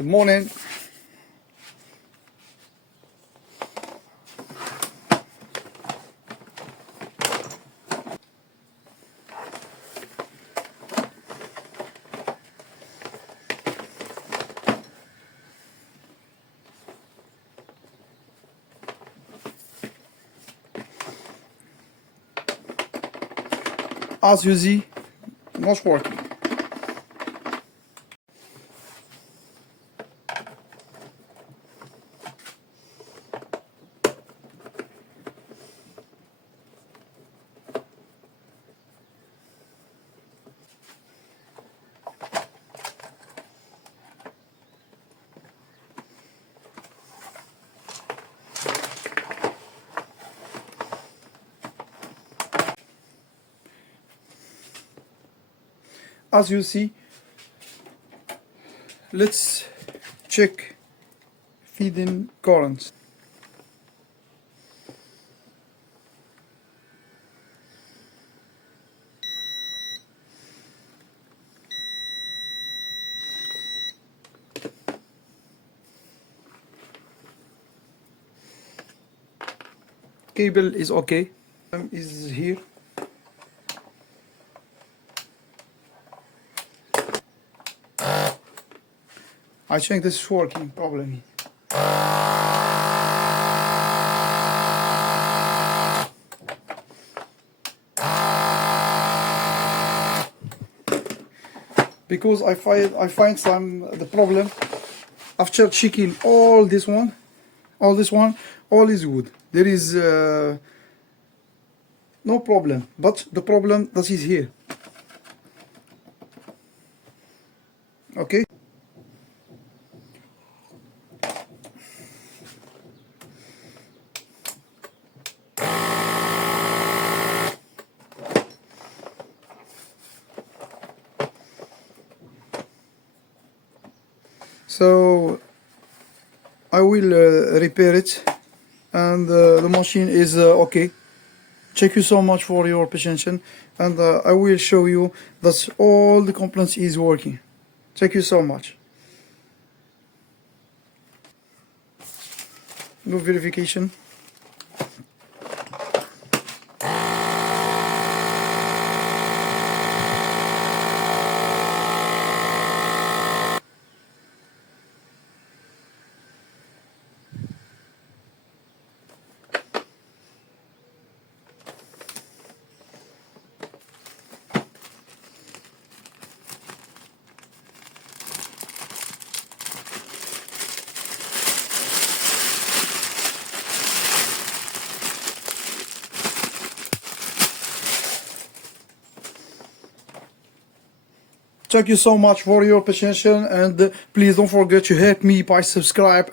Good morning. As you see, not working. As you see, let's check feeding currents. Cable is okay. Is here. I think this is working properly. Because I find the problem after checking all this one, all is good. There is no problem, but the problem that is here. Okay. So I will repair it, and the machine is okay. Thank you so much for your patience, and I will show you that all the components is working. Thank you so much. No verification. Thank you so much for your patience, and please don't forget to help me by subscribe.